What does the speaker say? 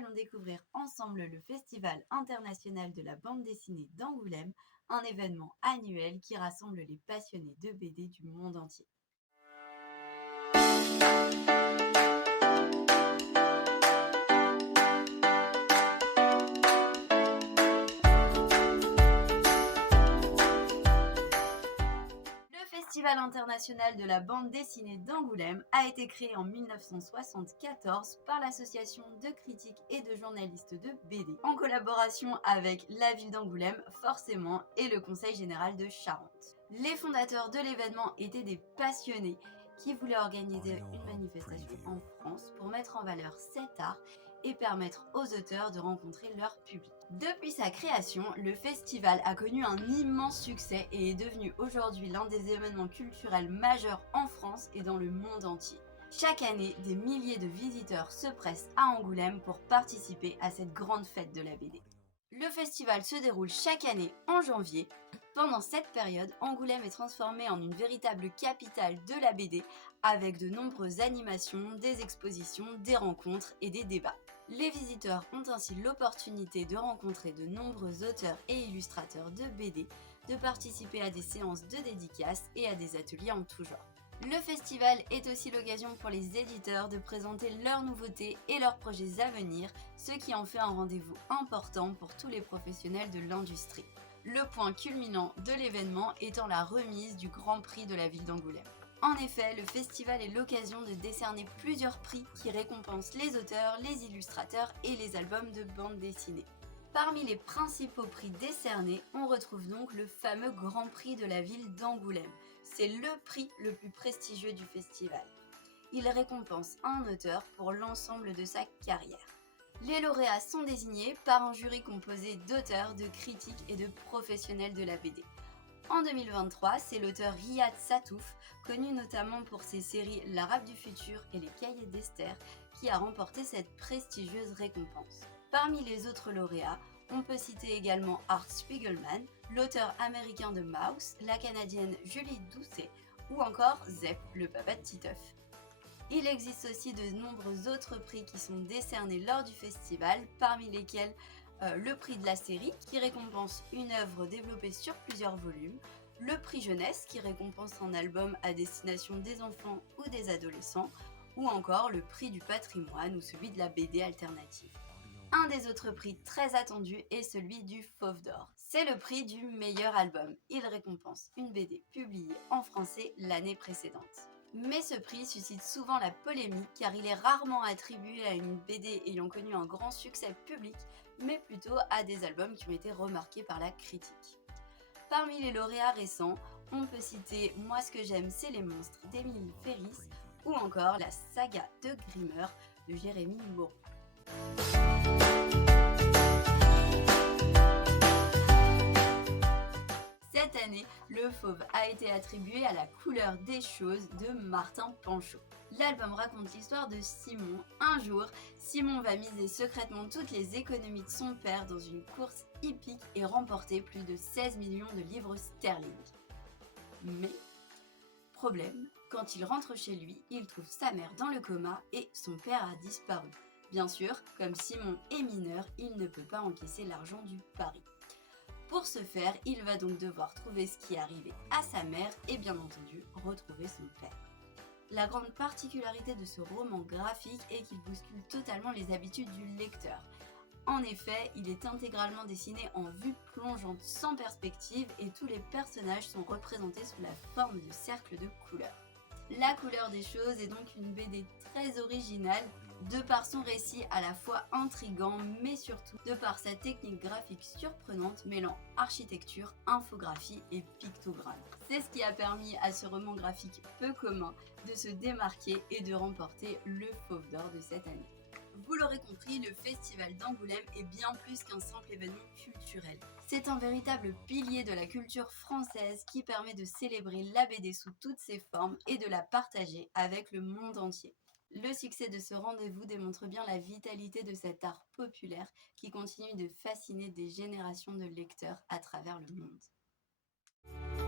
allons découvrir ensemble le Festival international de la bande dessinée d'Angoulême, un événement annuel qui rassemble les passionnés de BD du monde entier. Le Festival international de la bande dessinée d'Angoulême a été créé en 1974 par l'association de critiques et de journalistes de BD, en collaboration avec la ville d'Angoulême forcément et le Conseil général de Charente. Les fondateurs de l'événement étaient des passionnés qui voulaient organiser une manifestation en France pour mettre en valeur cet art et permettre aux auteurs de rencontrer leur public. Depuis sa création, le festival a connu un immense succès et est devenu aujourd'hui l'un des événements culturels majeurs en France et dans le monde entier. Chaque année, des milliers de visiteurs se pressent à Angoulême pour participer à cette grande fête de la BD. Le festival se déroule chaque année en janvier. Pendant cette période, Angoulême est transformée en une véritable capitale de la BD avec de nombreuses animations, des expositions, des rencontres et des débats. Les visiteurs ont ainsi l'opportunité de rencontrer de nombreux auteurs et illustrateurs de BD, de participer à des séances de dédicaces et à des ateliers en tout genre. Le festival est aussi l'occasion pour les éditeurs de présenter leurs nouveautés et leurs projets à venir, ce qui en fait un rendez-vous important pour tous les professionnels de l'industrie. Le point culminant de l'événement étant la remise du Grand Prix de la ville d'Angoulême. En effet, le festival est l'occasion de décerner plusieurs prix qui récompensent les auteurs, les illustrateurs et les albums de bande dessinée. Parmi les principaux prix décernés, on retrouve donc le fameux Grand Prix de la ville d'Angoulême. C'est le prix le plus prestigieux du festival. Il récompense un auteur pour l'ensemble de sa carrière. Les lauréats sont désignés par un jury composé d'auteurs, de critiques et de professionnels de la BD. En 2023, c'est l'auteur Riyad Sattouf, connu notamment pour ses séries L'Arabe du futur et Les Cahiers d'Esther, qui a remporté cette prestigieuse récompense. Parmi les autres lauréats, on peut citer également Art Spiegelman, l'auteur américain de Mouse, la canadienne Julie Doucet ou encore Zep, le papa de Titeuf. Il existe aussi de nombreux autres prix qui sont décernés lors du festival, parmi lesquels le prix de la série qui récompense une œuvre développée sur plusieurs volumes, le prix jeunesse qui récompense un album à destination des enfants ou des adolescents, ou encore le prix du patrimoine ou celui de la BD alternative. Un des autres prix très attendus est celui du Fauve d'Or. C'est le prix du meilleur album. Il récompense une BD publiée en français l'année précédente. Mais ce prix suscite souvent la polémique car il est rarement attribué à une BD ayant connu un grand succès public, mais plutôt à des albums qui ont été remarqués par la critique. Parmi les lauréats récents, on peut citer Moi ce que j'aime c'est les monstres d'Émile Ferris ou encore la saga de Grimmer de Jérémy Moreau. Cette année, le Fauve a été attribué à La couleur des choses de Martin Panchaud. L'album raconte l'histoire de Simon. Un jour, Simon va miser secrètement toutes les économies de son père dans une course hippique et remporter plus de 16 millions de livres sterling. Mais, problème, quand il rentre chez lui, il trouve sa mère dans le coma et son père a disparu. Bien sûr, comme Simon est mineur, il ne peut pas encaisser l'argent du pari. Pour ce faire, il va donc devoir trouver ce qui est arrivé à sa mère et bien entendu retrouver son père. La grande particularité de ce roman graphique est qu'il bouscule totalement les habitudes du lecteur. En effet, il est intégralement dessiné en vue plongeante sans perspective et tous les personnages sont représentés sous la forme de cercles de couleurs. La couleur des choses est donc une BD très originale de par son récit à la fois intrigant mais surtout de par sa technique graphique surprenante mêlant architecture, infographie et pictogramme. C'est ce qui a permis à ce roman graphique peu commun de se démarquer et de remporter le Fauve d'Or de cette année. Vous l'aurez compris, le Festival d'Angoulême est bien plus qu'un simple événement culturel. C'est un véritable pilier de la culture française qui permet de célébrer la BD sous toutes ses formes et de la partager avec le monde entier. Le succès de ce rendez-vous démontre bien la vitalité de cet art populaire qui continue de fasciner des générations de lecteurs à travers le monde.